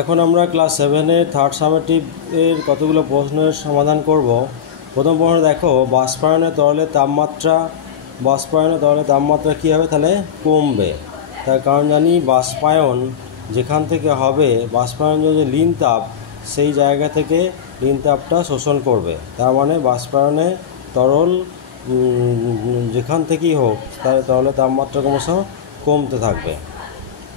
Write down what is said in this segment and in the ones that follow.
এখন আমরা class 7-এর third summative এর কতগুলো প্রশ্নের সমাধান করব। প্রথম প্রশ্ন দেখো, বাষ্পায়নে তরলের তাপমাত্রা কী হবে? তাহলে কমবে। তার কারণ জানি বাষ্পায়ন যেখান থেকে হবে, বাষ্পায়ন যে লীন তাপ, সেই জায়গা থেকে লীন তাপটা শোষণ করবে। তার মানে বাষ্পায়নে তরল যেখান থেকেই হোক, তাহলে তরলের তাপমাত্রা ক্রমশ কমতে থাকবে।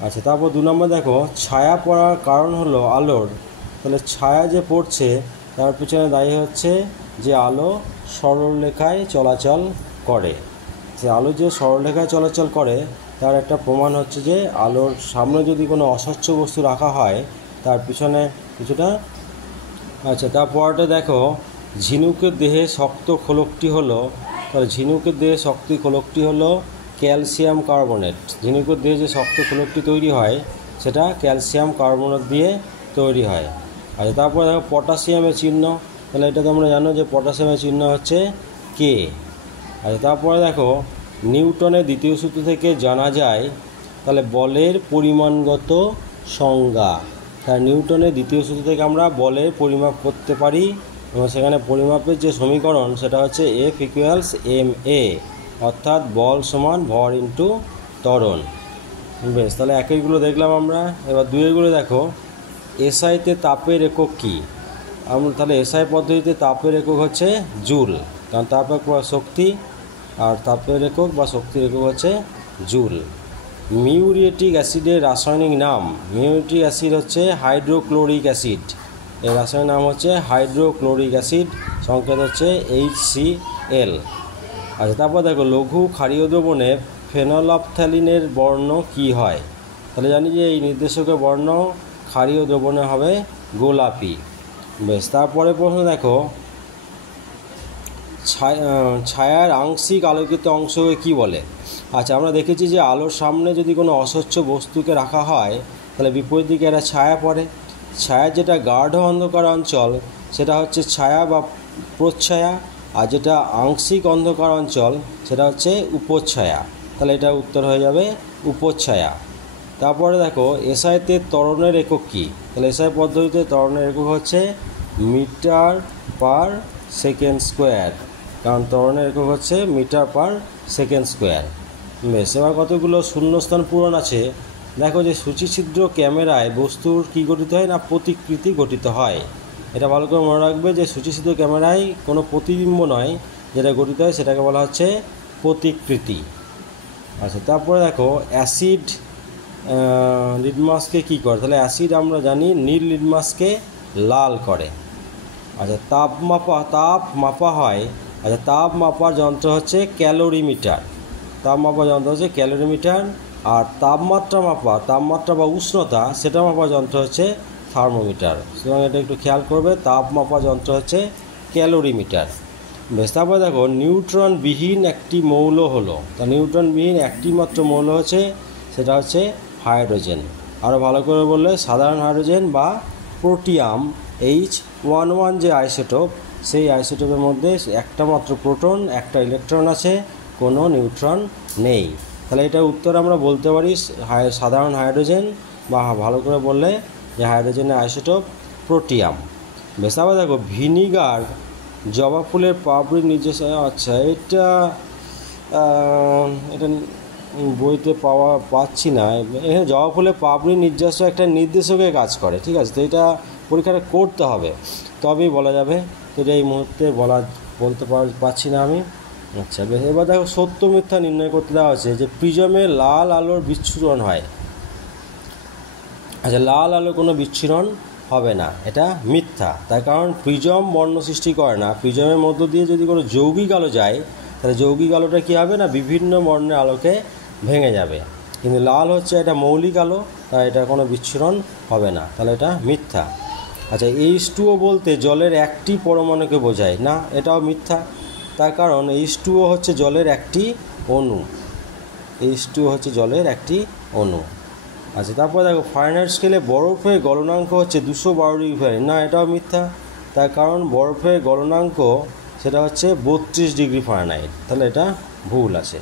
আচ্ছা, তারপর 2 নম্বর দেখো, ছায়া পড়ার কারণ হলো আলোর। তাহলে ছায়া যে পড়ছে তার পিছনে দায়ী হচ্ছে যে আলো সরলরেখায় চলাচল করে। যে আলো যে সরলরেখায় চলাচল করে তার একটা প্রমাণ হচ্ছে যে আলোর সামনে যদি কোনো অস্বচ্ছ বস্তু রাখা হয় তার পিছনে কিছুটা। আচ্ছা, তারপরটা দেখো, ঝিনুকের দেহে শক্ত খোলকটি হলো, তাহলে ঝিনুকের দেহে শক্ত খোলকটি হলো ক্যালসিয়াম কার্বনেট। ঝিনুকের দেহে যে শক্ত খোলকটি তৈরি হয় সেটা ক্যালসিয়াম কার্বনেট দিয়ে তৈরি হয়। আচ্ছা, তারপরে দেখো পটাশিয়ামের চিহ্ন, তাহলে এটা তোমরা জানো যে পটাশিয়ামের চিহ্ন হচ্ছে কে। আচ্ছা, তারপরে দেখো নিউটনের দ্বিতীয় সূত্র থেকে জানা যায় তাহলে বলের পরিমাণগত সংজ্ঞা। তাই নিউটনের দ্বিতীয় সূত্র থেকে আমরা বলের পরিমাপ করতে পারি এবং সেখানে পরিমাপের যে সমীকরণ সেটা হচ্ছে F = ma, অর্থাৎ বল সমান ভর ইন্টু ত্বরণ। বেশ, তাহলে একইগুলো দেখলাম আমরা। এবার 2-এরগুলো দেখো, এসআইতে তাপের একক কী? আমরা তাহলে এসআই পদ্ধতিতে তাপের একক হচ্ছে জুল, কারণ তাপ এক শক্তি আর তাপের একক বা শক্তির একক হচ্ছে জুল। মিউরিয়েটিক অ্যাসিডের রাসায়নিক নাম, মিউরিয়েটিক অ্যাসিড হচ্ছে হাইড্রোক্লোরিক অ্যাসিড। এর রাসায়নিক নাম হচ্ছে হাইড্রোক্লোরিক অ্যাসিড, সংকেত হচ্ছে HCl। আচ্ছা, তারপর দেখো লঘু ক্ষারীয় দ্রবণে ফেনলফথ্যালিনের বর্ণ কী হয়? তাহলে জানি যে এই নির্দেশকের বর্ণ ক্ষারীয় দ্রবণে হবে গোলাপি। বেশ, তারপরে প্রশ্ন দেখো, ছায়ার আংশিক আলোকিত অংশকে কী বলে? আচ্ছা, আমরা দেখেছি যে আলোর সামনে যদি কোনো অস্বচ্ছ বস্তুকে রাখা হয় তাহলে বিপরীত দিকে একটা ছায়া পড়ে। ছায়ার যেটা গাঢ় অন্ধকার অঞ্চল সেটা হচ্ছে ছায়া বা প্রচ্ছায়া, আর যেটা আংশিক অন্ধকার অঞ্চল সেটা হচ্ছে উপচ্ছায়া। তাহলে এটা উত্তর হয়ে যাবে উপচ্ছায়া। তারপরে দেখো এসআইতে ত্বরণের একক কী? তাহলে এসআই পদ্ধতিতে ত্বরণের একক হচ্ছে মিটার পার সেকেন্ড স্কোয়ার, কারণ ত্বরণের একক হচ্ছে মিটার পার সেকেন্ড স্কোয়ার। বেশ, এবার কতগুলো শূন্যস্থান পূরণ আছে। দেখো যে সূচিছিদ্র ক্যামেরায় বস্তুর কী গঠিত হয় না, প্রতিকৃতি গঠিত হয়। এটা ভালো করে মনে রাখবে যে সূচিছিদ্র ক্যামেরায় কোনো প্রতিবিম্ব নয়, যেটা গঠিত হয় সেটাকে বলা হচ্ছে প্রতিকৃতি। আচ্ছা, তারপরে দেখো অ্যাসিড লিটমাসকে কী করে? তাহলে অ্যাসিড আমরা জানি নীল লিটমাসকে লাল করে। আচ্ছা, তাপ মাপা হয়। আচ্ছা, তাপ মাপার যন্ত্র হচ্ছে ক্যালোরিমিটার। তাপ মাপার যন্ত্র হচ্ছে ক্যালোরিমিটার। আর তাপমাত্রা বা উষ্ণতা সেটা মাপার যন্ত্র হচ্ছে থার্মোমিটার। সুতরাং এটা একটু খেয়াল করবে, তাপ মাপার যন্ত্র হচ্ছে ক্যালোরিমিটার। বেশ, তারপরে দেখো নিউট্রনবিহীন একটি মৌল হলো। তা নিউট্রনবিহীন একটি মাত্র মৌল হচ্ছে, সেটা হচ্ছে হাইড্রোজেন। আরও ভালো করে বললে সাধারণ হাইড্রোজেন বা প্রোটিয়াম H11 যে আইসোটোপ, সেই আইসোটোপের মধ্যে একটা মাত্র প্রোটন, একটা ইলেকট্রন আছে, কোনো নিউট্রন নেই। তাহলে এটার উত্তর আমরা বলতে পারি সাধারণ হাইড্রোজেন, বা ভালো করে বললে যে হাইড্রোজেনের আইসোটোপ প্রোটিয়াম। বেশ, আবার দেখো ভিনিগার জবা ফুলের পাপড়ির নির্দেশ। আচ্ছা, এটা বইতে পাচ্ছি না। এখানে জবা ফুলের পাপড়ির নিজস্ব একটা নির্দেশকের কাজ করে, ঠিক আছে? তো এটা পরীক্ষাটা করতে হবে, তবেই বলা যাবে। তো এটা এই মুহূর্তে বলতে পারছি না আমি। আচ্ছা, বেশ, এবার দেখো সত্য মিথ্যা নির্ণয় করতে দেওয়া আছে যে প্রিজমে লাল আলোর বিচ্ছুরণ হয়। আচ্ছা, লাল আলো কোনো বিচ্ছুরণ হবে না, এটা মিথ্যা। তার কারণ প্রিজম বর্ণ সৃষ্টি করে না। প্রিজমের মধ্য দিয়ে যদি কোনো যৌগিক আলো যায় তাহলে যৌগিক আলোটা কী হবে না, বিভিন্ন বর্ণের আলোকে ভেঙে যাবে। কিন্তু লাল হচ্ছে এটা মৌলিক আলো, তাই এটা কোনো বিচ্ছুরণ হবে না, তাহলে এটা মিথ্যা। আচ্ছা, H2O বলতে জলের একটি পরমাণুকে বোঝায় না, এটাও মিথ্যা। তার কারণ H2O হচ্ছে জলের একটি অণু। H2O হচ্ছে জলের একটি অণু। আচ্ছা, তারপর দেখো ফারেনহাইট স্কেলে বরফের গলনাঙ্ক হচ্ছে 212 ডিগ্রি ফারেনহাইট, না এটাও মিথ্যা। তার কারণ বরফের গলনাঙ্ক সেটা হচ্ছে 32 ডিগ্রি ফারেনহাইট, তাহলে এটা ভুল আছে।